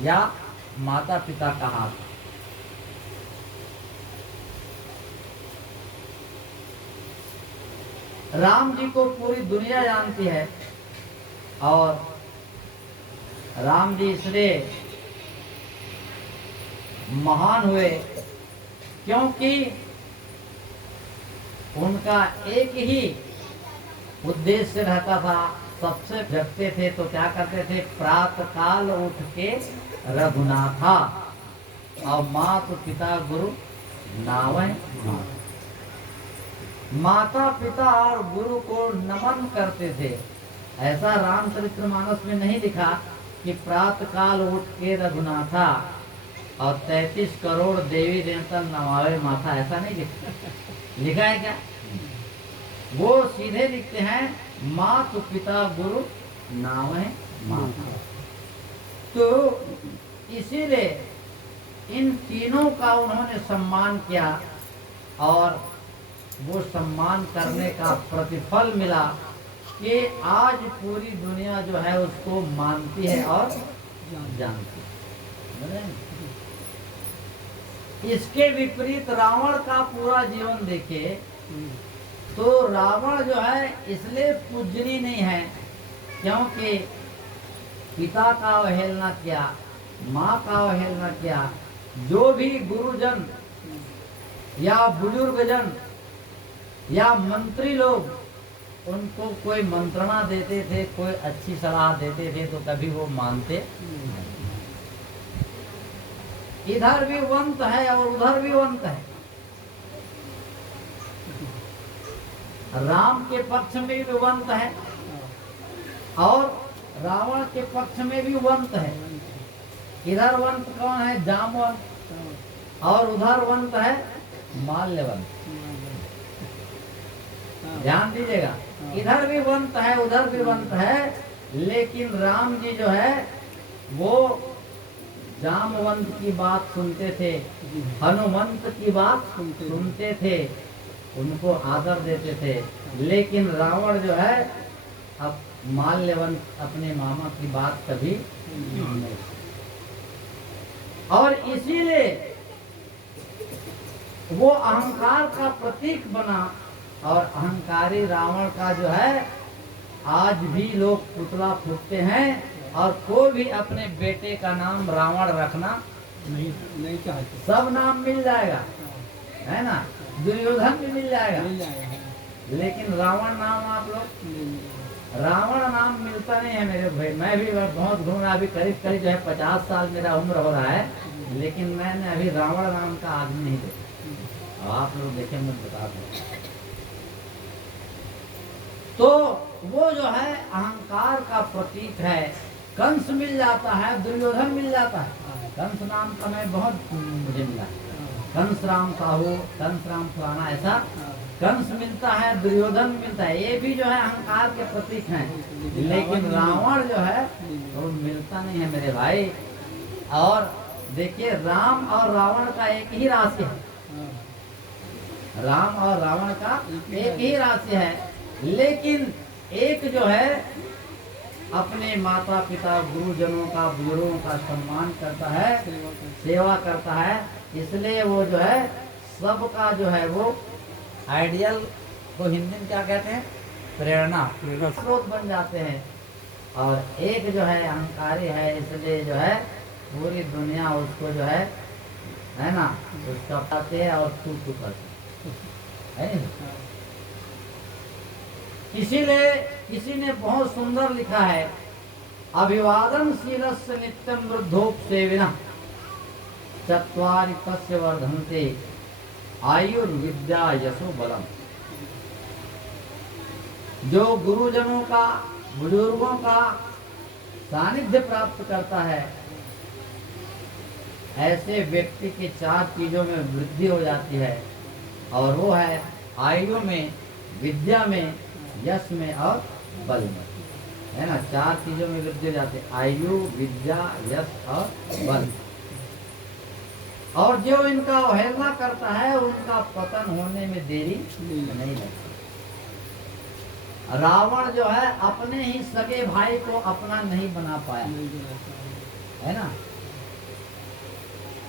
या माता पिता का हाथ। राम जी को पूरी दुनिया जानती है और राम जी इसलिए महान हुए क्योंकि उनका एक ही उद्देश्य रहता था। सबसे जगते थे तो क्या करते थे, प्रातः काल उठ के रघुनाथा और माता पिता गुरु नावै। माता पिता और गुरु को नमन करते थे। ऐसा रामचरितमानस में नहीं लिखा कि प्रातः काल उठ के रघुनाथा और 33 करोड़ देवी देवता नवावे माथा, ऐसा नहीं लिखा। लिखा है क्या? वो सीधे लिखते हैं माता पिता गुरु नावै माता। तो इसीलिए इन तीनों का उन्होंने सम्मान किया और वो सम्मान करने का प्रतिफल मिला कि आज पूरी दुनिया जो है उसको मानती है और जानती है। इसके विपरीत रावण का पूरा जीवन देखे तो रावण जो है इसलिए पूजनीय नहीं है क्योंकि पिता का अवहेलना किया, माँ का अवहेलना किया। जो भी गुरुजन या बुजुर्गजन या मंत्री लोग उनको कोई मंत्रणा देते थे, कोई अच्छी सलाह देते थे तो कभी वो मानते। इधर भी वंत है और उधर भी वंत है। राम के पक्ष में भी वंत है और रावण के पक्ष में भी वंत है। इधर वंत कौन है? जामवंत। और उधर वंत है माल्यवंत। ध्यान दीजिएगा, इधर भी वंत है उधर भी वंत है, लेकिन राम जी जो है वो जामवंत की बात सुनते थे, हनुमंत की बात सुनते थे, उनको आदर देते थे। लेकिन रावण जो है अब माल्यवंत अपने मामा की बात कभी नहीं। और इसीलिए वो अहंकार का प्रतीक बना और अहंकारी रावण का जो है आज भी लोग पुतला फूकते हैं और कोई भी अपने बेटे का नाम रावण रखना नहीं चाहते। सब नाम मिल जाएगा, है ना, दुर्योधन भी मिल जाएगा, लेकिन रावण नाम आप लोग, रावण नाम मिलता नहीं है मेरे भाई। मैं भी बहुत घूमा, अभी करीब करीब जो है 50 साल मेरा उम्र हो रहा है, लेकिन मैंने अभी रावण नाम का आदमी नहीं देखा। आप लोग देखें मुझे बता दें। तो वो जो है अहंकार का प्रतीक है। कंस मिल जाता है, दुर्योधन मिल जाता है। कंस नाम का मैं बहुत मुझे मिला, कंस राम साहू, कंस राम फलाना, ऐसा कंस मिलता है, दुर्योधन मिलता है। ये भी जो है अहंकार के प्रतीक हैं, लेकिन रावण जो है वो मिलता नहीं है मेरे भाई। और देखिए राम और रावण का एक ही राशि है, राम और रावण का एक ही राशि है, लेकिन एक जो है अपने माता पिता गुरुजनों का, बुजुर्गों का सम्मान करता है, सेवा करता है, इसलिए वो जो है सबका जो है वो आइडियल को हिंदी में क्या कहते हैं, प्रेरणा स्रोत बन जाते हैं। और एक जो है अहंकारी है, इसलिए जो है पूरी दुनिया उसको जो है ना, उसका पाते हैं और तू करते है। इसीलिए किसी ने बहुत सुंदर लिखा है, अभिवादन शीलस्य नित्यम वृद्धोपसेविनः चत्वारि तस्य वर्धन्ते आयुर्विद्या यशो बलम। जो गुरुजनों का, बुजुर्गों का सानिध्य प्राप्त करता है, ऐसे व्यक्ति की 4 चीजों में वृद्धि हो जाती है, और वो है आयु में, विद्या में, यश में और बल में, है ना। 4 चीजों में वृद्धि हो जाती है, आयु, विद्या, यश और बल। और जो इनका अवहेलना करता है उनका पतन होने में देरी नहीं लगती। रावण जो है अपने ही सगे भाई को अपना नहीं बना पाया, है ना।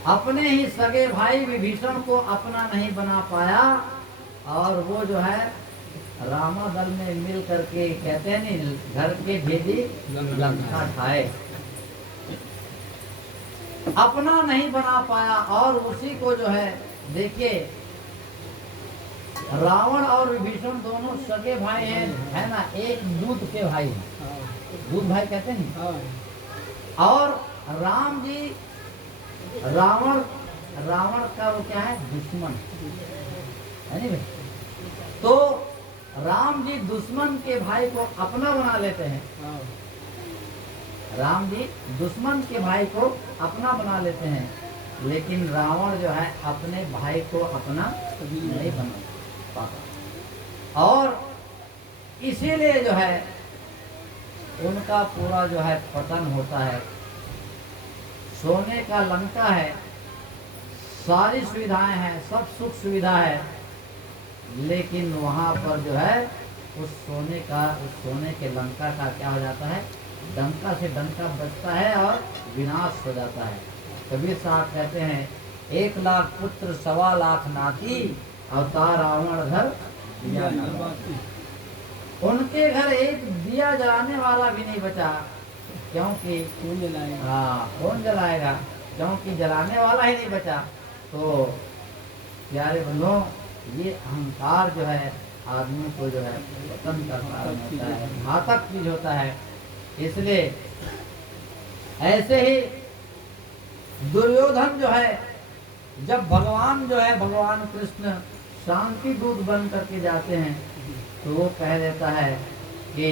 अपने ही सगे भाई विभीषण को अपना नहीं बना पाया, और वो जो है रामा दल में मिल करके कहते हैं नहीं, घर के भेदी लंका खाए, अपना नहीं बना पाया। और उसी को जो है देखिए, रावण और विभीषण दोनों सगे भाई हैं, है ना, एक दूध के भाई हैं, दूध भाई कहते हैं। और राम जी, रावण का वो क्या है, दुश्मन है नहीं भाई। तो राम जी दुश्मन के भाई को अपना बना लेते हैं, राम जी दुश्मन के भाई को अपना बना लेते हैं, लेकिन रावण जो है अपने भाई को अपना नहीं बना पाता। और इसीलिए जो है उनका पूरा जो है पतन होता है। सोने का लंका है, सारी सुविधाएं हैं, सब सुख सुविधा है, लेकिन वहां पर जो है उस सोने के लंका का क्या हो जाता है, डंका से डंका बजता है और विनाश हो जाता है। कबीर साहब कहते हैं, 1 लाख पुत्र 1.25 लाख नाती, अवतार रावण घर दिया नाती। उनके घर एक दिया जलाने वाला भी नहीं बचा, क्योंकि कौन जलाएगा, क्योंकि जलाने वाला ही नहीं बचा। तो प्यारे बंधुओं, ये अहंकार जो है आदमी को जो है पतन करता होता है, घातक चीज होता है। इसलिए ऐसे ही दुर्योधन जो है, जब भगवान जो है, भगवान कृष्ण शांति दूत बन करके जाते हैं, तो वो कह देता है कि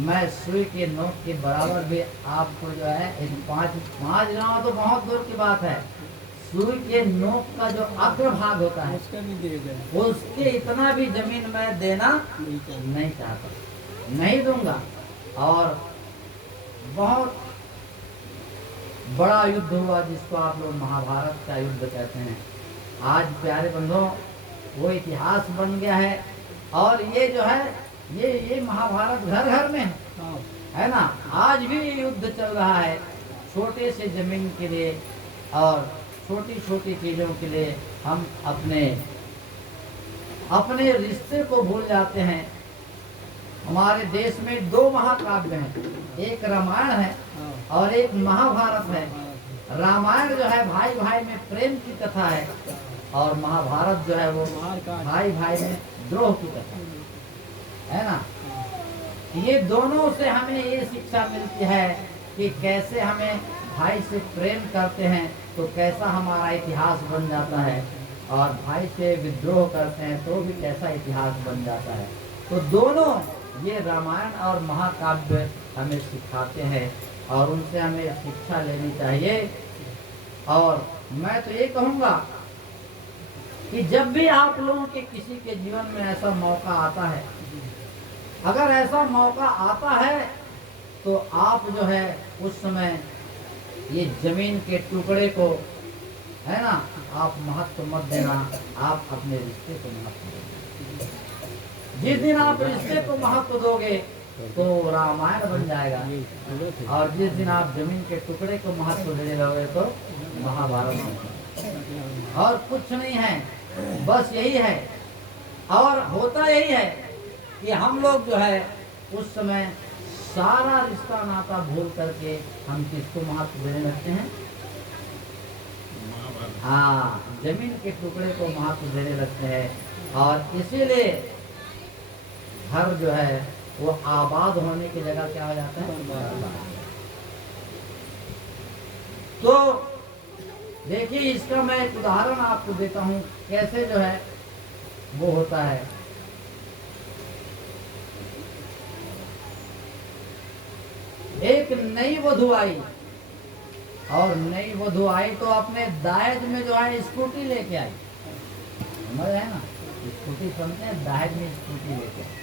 मैं सुई के नोक के बराबर भी आपको जो है, इन 5 गाँव तो बहुत दूर की बात है, सुई के नोक का जो अग्रभाग होता है उसका भी दे दे, उसके इतना भी जमीन मैं देना नहीं चाहता, नहीं दूंगा। और बहुत बड़ा युद्ध हुआ, जिसको आप लोग महाभारत का युद्ध कहते हैं। आज प्यारे बंधुओं, वो इतिहास बन गया है। और ये जो है, ये महाभारत घर घर में है ना, आज भी युद्ध चल रहा है, छोटे से जमीन के लिए और छोटी छोटी चीजों के लिए हम अपने रिश्ते को भूल जाते हैं। हमारे देश में 2 महाकाव्य हैं, एक रामायण है और एक महाभारत है। रामायण जो है भाई भाई में प्रेम की कथा है, और महाभारत जो है वो भाई भाई में द्रोह की कथा है ना। ये दोनों से हमें ये शिक्षा मिलती है कि कैसे हमें भाई से प्रेम करते हैं तो कैसा हमारा इतिहास बन जाता है, और भाई से विद्रोह करते हैं तो भी कैसा इतिहास बन जाता है। तो दोनों ये रामायण और महाकाव्य हमें सिखाते हैं, और उनसे हमें शिक्षा लेनी चाहिए। और मैं तो ये कहूँगा कि जब भी आप लोगों के किसी के जीवन में ऐसा मौका आता है, अगर ऐसा मौका आता है, तो आप जो है उस समय ये जमीन के टुकड़े को, है ना, आप महत्व मत देना, आप अपने रिश्ते को महत्व देना। जिस दिन आप रिश्ते को महत्व दोगे तो रामायण बन जाएगा, और जिस दिन आप जमीन के टुकड़े को महत्व देने लगोगे तो महाभारत बन। और कुछ नहीं है, बस यही है। और होता यही है कि हम लोग जो है उस समय सारा रिश्ता नाता भूल करके हम किसको महत्व देने लगते हैं, हाँ, जमीन के टुकड़े को महत्व देने लगते हैं। और इसीलिए घर जो है वो आबाद होने की जगह क्या हो जाता है। तो देखिए, इसका मैं एक उदाहरण आपको देता हूँ, कैसे जो है वो होता है। एक नई वधू आई, और नई वधू आई तो अपने दायज में जो है स्कूटी लेके आई, समझ है ना, स्कूटी समझते हैं, दायज में स्कूटी लेके आई।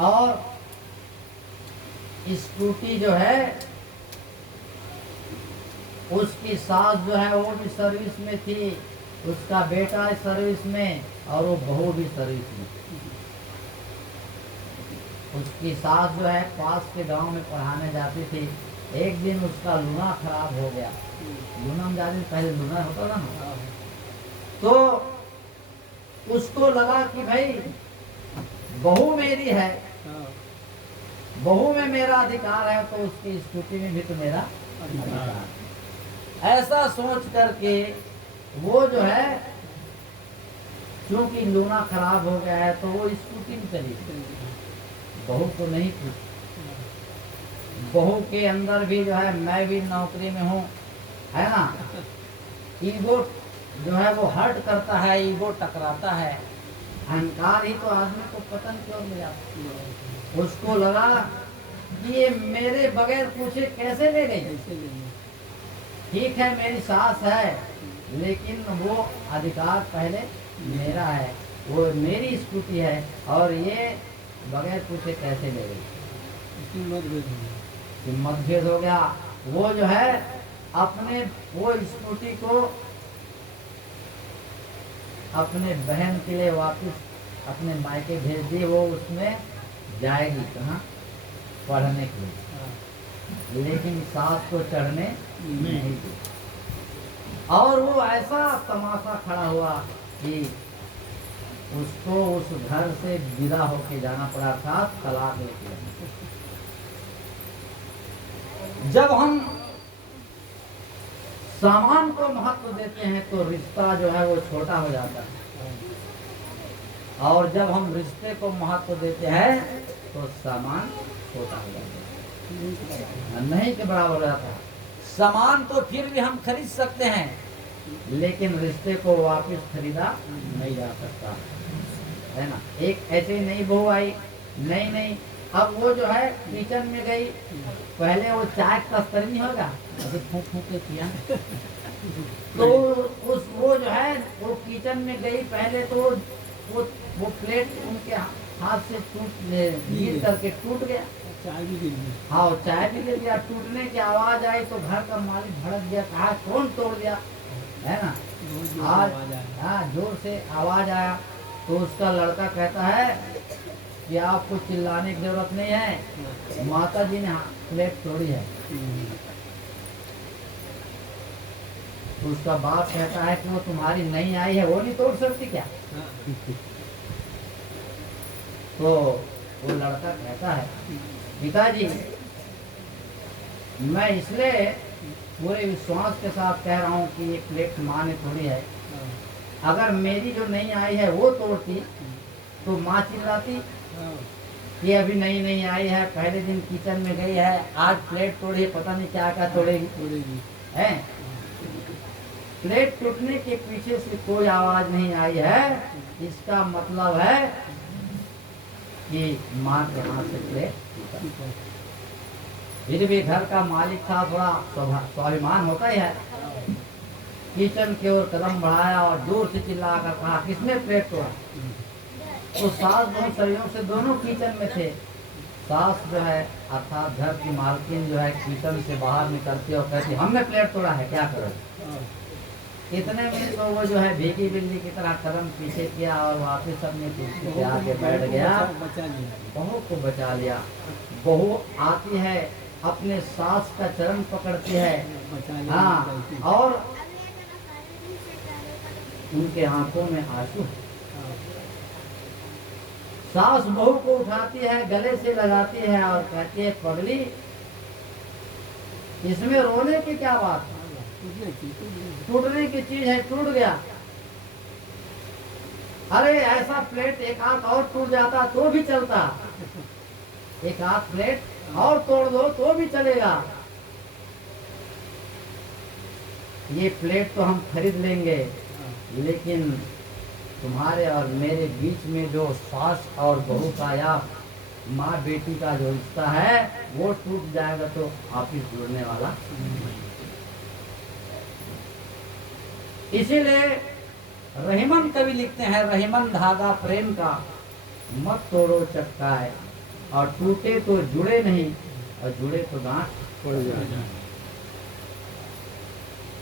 और स्कूटी जो है उसकी सास जो है वो भी सर्विस में थी, उसका बेटा सर्विस में, और वो बहू भी सर्विस में। उसकी सास जो है पास के गांव में पढ़ाने जाती थी, एक दिन उसका लूना खराब हो गया। लूना में जाने से पहले लूना होता था ना, तो उसको लगा कि भाई बहू मेरी है, बहू में मेरा अधिकार है, तो उसकी स्कूटी में भी तो मेरा अधिकार है। ऐसा सोच करके वो जो है, क्योंकि लूना खराब हो गया है, तो वो स्कूटी में चली गई। बहू को नहीं पूछी। बहू के अंदर भी जो है, मैं भी नौकरी में हूँ, है ना, ईगो जो है वो हर्ट करता है, ईगो टकराता है, अहंकार ही तो आदमी को पतन की ओर ले जाता है। उसको लगा कि ये मेरे बगैर पूछे कैसे ले गई। ठीक है मेरी सास है, लेकिन वो अधिकार पहले मेरा है, वो मेरी स्कूटी है, और ये बगैर पूछे कैसे ले गई। मतभेद हो गया। वो जो है अपने वो स्कूटी को अपने बहन के लिए वापस अपने मायके भेज दी। वो उसमें जाएगी कहाँ, पढ़ने के लिए, लेकिन सास को चढ़ने नहीं दी। और वो ऐसा तमाशा खड़ा हुआ कि उसको उस घर से विदा होके जाना पड़ा था, तलाक लेके। जब हम सामान को महत्व देते हैं तो रिश्ता जो है वो छोटा हो जाता है, और जब हम रिश्ते को महत्व देते हैं तो सामान छोटा हो जाता है, नहीं के बराबर हो जाता है। सामान तो फिर भी हम खरीद सकते हैं, लेकिन रिश्ते को वापस खरीदा नहीं जा सकता, है ना। एक ऐसे नई बहू आई, नहीं अब वो जो है किचन में गई, पहले वो चाय का तस्करी नहीं होगा, अभी फूंक फूंक के किया तो वो जो है वो किचन में गई, पहले तो वो प्लेट उनके हाथ से गिर करके टूट गया, चाय भी गिर गई। हाँ, चाय भी गिर गया। टूटने की आवाज आई तो घर का मालिक भड़क गया, कहा कौन तोड़ दिया, है ना। आज हाँ, जोर से आवाज आया तो उसका लड़का कहता है कि आपको चिल्लाने की जरूरत नहीं है, माता जी ने प्लेट तोड़ी है। तो उसका बाप कहता है कि वो तुम्हारी नहीं आई है, वो नहीं तोड़ सकती क्या। तो वो लड़का कहता है पिताजी, मैं इसलिए पूरे विश्वास के साथ कह रहा हूँ कि ये प्लेट माँ ने तोड़ी है, अगर मेरी जो नहीं आई है वो तोड़ती तो माँ चिल्लाती ये अभी नहीं आई है, पहले दिन किचन में गई है, आज प्लेट तोड़ी है, पता नहीं क्या क्या तोड़ेगी है। प्लेट टूटने के पीछे से कोई आवाज नहीं आई है, इसका मतलब है कि माँ के हाथ से प्लेट टूटा। फिर भी घर का मालिक था, थोड़ा स्वाभिमान होता ही है। किचन की ओर कदम बढ़ाया और जोर से चिल्ला कर कहा किसने प्लेट तोड़ा। तो सास बहू सहयोग से दोनों किचन में थे। सास जो है अर्थात घर की मालकिन जो है किचन से बाहर निकलती और कहती हमने प्लेट तोड़ा है, क्या करो। इतने में तो वो जो है भीगी बिल्ली की तरह कदम पीछे किया और वापिस अपने कुर्सी पे आके बैठ गया, बहू को बचा लिया। बहू आती है, अपने सास का चरण पकड़ती है, हाँ, और उनके आंखों में आंसू। सास बहू को उठाती है, गले से लगाती है और कहती है पगली, इसमें रोने की क्या बात है, टूटने की चीज है, टूट गया। अरे ऐसा प्लेट एक हाथ और टूट जाता तो भी चलता, एक हाथ प्लेट और तोड़ दो तो भी चलेगा। ये प्लेट तो हम खरीद लेंगे, लेकिन तुम्हारे और मेरे बीच में जो सास और बहू का या माँ बेटी का जो रिश्ता है वो टूट जाएगा तो वापिस जुड़ने वाला। इसीलिए रहीमन कवि लिखते हैं, रहीमन धागा प्रेम का मत तोड़ो चटकाए, और टूटे तो जुड़े नहीं और जुड़े तो गांठ पड़ जाए।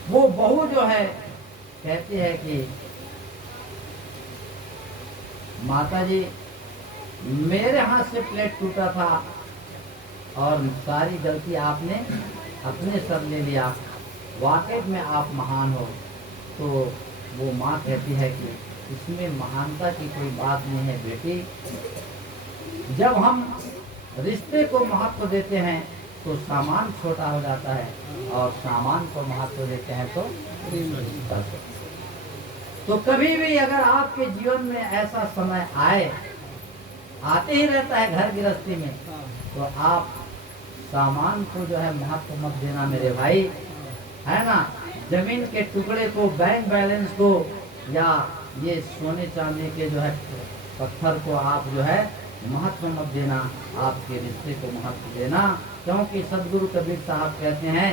वो बहू जो है कहती है कि माता जी मेरे हाथ से प्लेट टूटा था और सारी गलती आपने अपने सर ले लिया, वाकई में आप महान हो, तो वो माँ कहती है कि इसमें महानता की कोई बात नहीं है बेटी। जब हम रिश्ते को महत्व देते हैं तो सामान छोटा हो जाता है, और सामान को महत्व देते हैं तो कभी भी अगर आपके जीवन में ऐसा समय आए, आते ही रहता है घर गृहस्थी में, तो आप सामान को जो है महत्व मत देना मेरे भाई, है ना। जमीन के टुकड़े को, बैंक बैलेंस को, या ये सोने चांदी के जो है पत्थर को आप जो है महत्व मत देना, आपके रिश्ते को महत्व देना। क्योंकि सदगुरु कबीर साहब कहते हैं,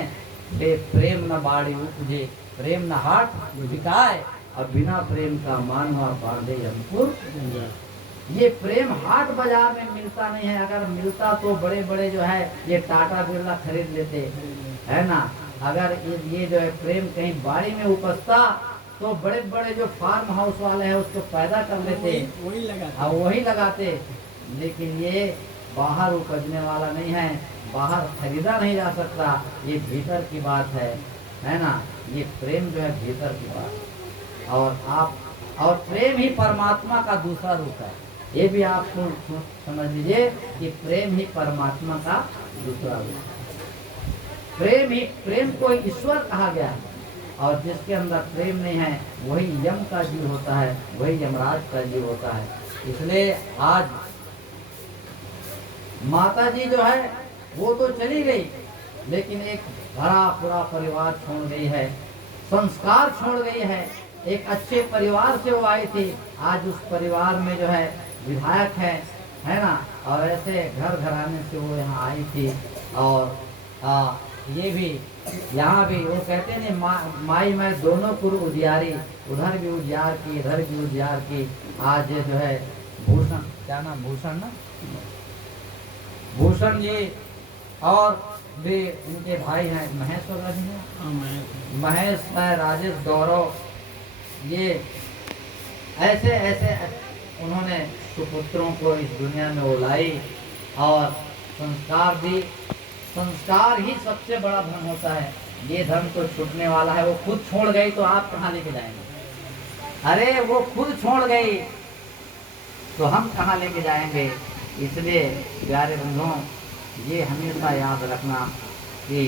बे प्रेम न बाड़ी उपजे, प्रेम न हाट बिकाए, और बिना प्रेम का मानवा बांधे अंकुर। ये प्रेम हाट बाजार में मिलता नहीं है, अगर मिलता तो बड़े बड़े जो है ये टाटा बिरला खरीद लेते, है ना। अगर ये जो है प्रेम कहीं बाड़ी में उपजता तो बड़े बड़े जो फार्म हाउस वाले हैं उसको पैदा कर लेते, वही लगाते। लेकिन ये बाहर उपजने वाला नहीं है, बाहर खरीदा नहीं जा सकता, ये भीतर की बात है ना। ये प्रेम जो है भीतर की बात, और प्रेम ही परमात्मा का दूसरा रूप है। ये भी आप समझ लीजिए कि प्रेम ही परमात्मा का दूसरा रूप है। प्रेम को ईश्वर कहा गया है, और जिसके अंदर प्रेम नहीं है वही यम का जीव होता है, वही यमराज का जीव होता है। इसलिए आज माता जी जो है वो तो चली गई, लेकिन एक भरा पूरा परिवार छोड़ गई है, संस्कार छोड़ गई है। एक अच्छे परिवार से वो आई थी, आज उस परिवार में जो है विधायक है ना, और ऐसे घर घराने से वो यहाँ आई थी। और ये भी यहाँ भी वो कहते हैं माई मैं दोनों पुर उजियारी, उधर भी उजियार की, इधर भी उजियार की। आज जो है भूषण, क्या नाम, भूषण ना, भूषण जी और भी इनके भाई हैं, महेश वगैरह भी हैं, महेश है, राजेश, गौरव, ये ऐसे ऐसे उन्होंने सुपुत्रों को इस दुनिया में उलाई और संस्कार दी। संस्कार ही सबसे बड़ा धन होता है। ये धन तो छूटने वाला है, वो खुद छोड़ गई तो आप कहाँ लेके जाएंगे? अरे वो खुद छोड़ गई तो हम कहाँ लेके जाएंगे? इसलिए प्यारे बंधुओं, ये हमेशा याद रखना कि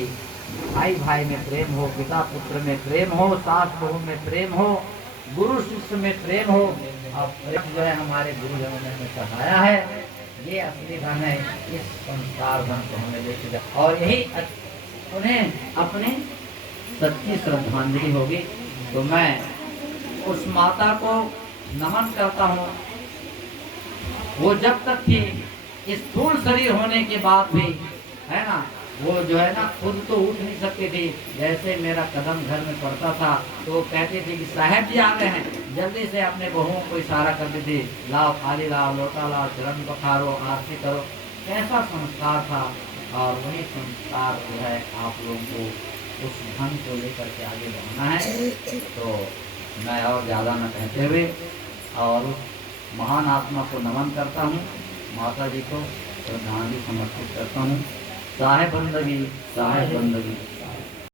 भाई भाई में प्रेम हो, पिता पुत्र में प्रेम हो, सास बहू में प्रेम हो, गुरु शिष्य में प्रेम हो। और प्रेम जो है हमारे गुरुजनों ने हमें पढ़ाया है, ये असली धन है। इस संस्कार धन को हमें लेके जाए, और यही उन्हें अपनी सच्ची श्रद्धांजलि होगी। तो मैं उस माता को नमन करता हूँ। वो जब तक थी, इस स्थूल शरीर होने के बाद भी, है ना, वो जो है ना खुद तो उठ नहीं सकती थी। जैसे मेरा कदम घर में पड़ता था तो वो कहती थी कि साहब जी आ गए हैं, जल्दी से अपने बहुओं को इशारा करती थी, लाओ थाली लाओ, लोटा लाओ, चरण पखारो, आरती करो। कैसा संस्कार था। और वही संस्कार जो है आप लोगों को उस धन को लेकर के आगे बढ़ना है। तो मैं और ज़्यादा न कहते हुए और उस महान आत्मा को नमन करता हूँ, माता जी को श्रद्धांजलि समर्पित करता हूँ। साहेब बंदगी, साहेब बंदगी।